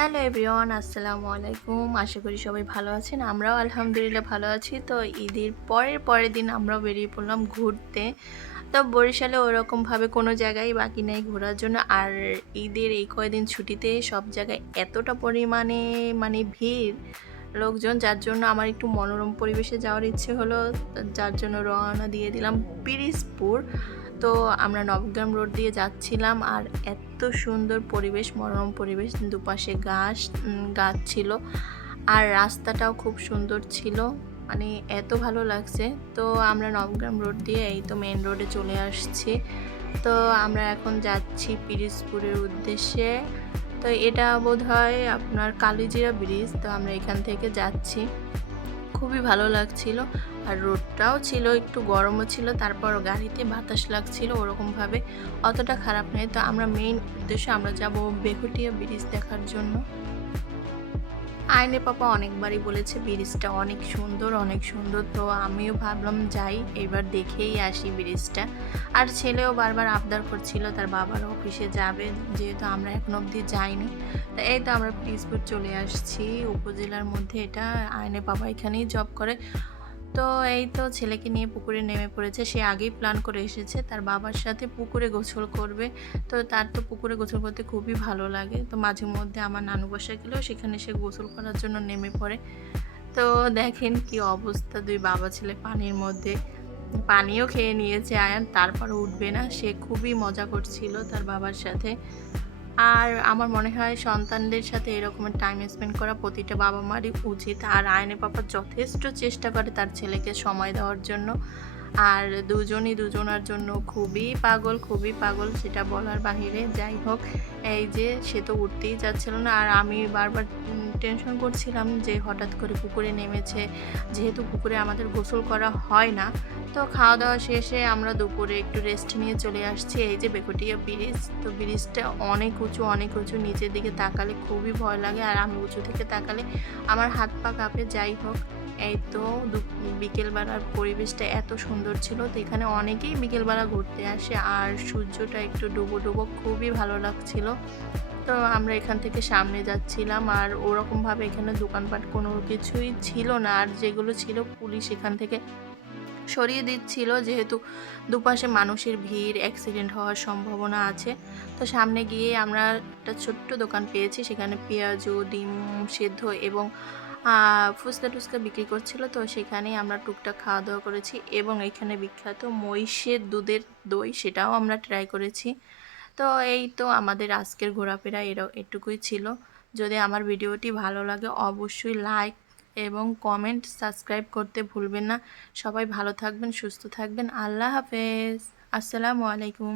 Hello everyone, আসসালামু আলাইকুম। আশা করি সবাই ভালো আছেন। আমরাও আলহামদুলিল্লাহ ভালো আছি। তো ঈদের পরের পরের দিন আমরাও বেরিয়ে পড়লাম ঘুরতে। তো বরিশালে ওরকমভাবে কোনো জায়গায় বাকি নেই ঘোরার জন্য। আর ঈদের এই কয়দিন ছুটিতে সব জায়গায় এতটা পরিমাণে মানে ভিড় লোকজন, যার জন্য আমার একটু মনোরম পরিবেশে যাওয়ার ইচ্ছে হলো। যার জন্য রওনা দিয়ে দিলাম পিরিসপুর তো আমরা নবগ্রাম রোড দিয়ে যাচ্ছিলাম আর এত সুন্দর পরিবেশ, মনোরম পরিবেশ, দুপাশে গাছ গাছ ছিল আর রাস্তাটাও খুব সুন্দর ছিল। মানে এত ভালো লাগছে। তো আমরা নবগ্রাম রোড দিয়ে এই তো মেন রোডে চলে আসছি। তো আমরা এখন যাচ্ছি পিরিজপুরের উদ্দেশ্যে। তো এটা বোধ হয় আপনার কালিজিরা ব্রিজ। তো আমরা এখান থেকে যাচ্ছি। খুবই ভালো লাগছিল। আর রোডটাও ছিল, একটু গরমও ছিল তারপর গাড়িতে বাতাস লাগছিল ওরকমভাবে। অতটা খারাপ নেই তো আমরা মেইন উদ্দেশ্যে আমরা যাব বেকুটিয়া ব্রিজ দেখার জন্য। আইনে পাপা অনেকবারই বলেছে, ব্রিজটা অনেক সুন্দর অনেক সুন্দর। তো আমিও ভাবলাম, যাই, এবার দেখেই আসি ব্রিজটা। আর ছেলেও বারবার আবদার করছিল, তার বাবার অফিসে যাবে, যেহেতু আমরা এখন অবধি যাইনি। তা এই তো আমরা পিসপুর চলে আসছি, উপজেলার মধ্যে এটা, আয়নে পাপা এখানেই জব করে। তো এই তো ছেলেকে নিয়ে পুকুরে নেমে পড়েছে। সে আগেই প্ল্যান করে এসেছে। তার বাবার সাথে পুকুরে গোসল করবে। তো তার তো পুকুরে গোসল করতে খুবই ভালো লাগে। তো মাঝে মধ্যে আমার নানু বসা গেলেও সেখানে সে গোসল করার জন্য নেমে পড়ে। তো দেখেন কি অবস্থা দুই বাবা ছেলে পানির মধ্যে। পানিও খেয়ে নিয়েছে আয়ান। তারপর উঠবে না। সে খুবই মজা করছিল তার বাবার সাথে। আর আমার মনে হয় সন্তানদের সাথে এরকমের টাইম স্পেন্ড করা প্রতিটা বাবা মারই উচিত। আর আয়নে পাপা যথেষ্ট চেষ্টা করে তার ছেলেকে সময় দেওয়ার জন্য। আর দুজনই দুজনার জন্য খুবই পাগল খুবই পাগল সেটা বলার বাহিরে। যাই হোক, এই যে সে তো উঠতেই যাচ্ছিল না। আর আমি বারবার টেনশন করছিলাম যে হঠাৎ করে পুকুরে নেমেছে। যেহেতু পুকুরে আমাদের গোসল করা হয় না, তো খাওয়া দাওয়া শেষে আমরা দুপুরে একটু রেস্ট নিয়ে চলে আসছি। এই যে বেকুটিয়া ব্রিজ, তো ব্রিজটা অনেক উঁচু অনেক উঁচু, নিচের দিকে তাকালে খুবই ভয় লাগে। আর আমি উঁচু থেকে তাকালে আমার হাত পা কাঁপে। যাই হোক এই তো বিকেলবেলার পরিবেশটা এত সুন্দর ছিল তো এখানে অনেকেই বিকেলবেলা ঘুরতে আসে আর সূর্যটা একটু ডুবো ডুবো খুবই ভালো লাগছিল। তো আমরা এখান থেকে সামনে যাচ্ছিলাম আর ওরকমভাবে এখানে দোকানপাট কোনো কিছুই ছিল না আর যেগুলো ছিল পুলিশ এখান থেকে সরিয়ে দিচ্ছিল যেহেতু দুপাশে মানুষের ভিড় অ্যাক্সিডেন্ট হওয়ার সম্ভাবনা আছে। তো সামনে গিয়ে আমরা একটা ছোট্ট দোকান পেয়েছি সেখানে পেঁয়াজু, ডিম, সেদ্ধ এবং ফুচকা টুচকা বিক্রি করছিল, তো সেখানেই আমরা টুকটাক খাওয়া দাওয়া করেছি এবং এখানে বিখ্যাত মহিষের দুধের দই সেটাও আমরা ট্রাই করেছি। তো এই তো আমাদের আজকের ঘোরাফেরা এর এটুকুই ছিল। যদি আমার ভিডিওটি ভালো লাগে অবশ্যই লাইক এবং কমেন্ট সাবস্ক্রাইব করতে ভুলবেন না। সবাই ভালো থাকবেন, সুস্থ থাকবেন। আল্লাহ হাফেজ। আসসালামু আলাইকুম।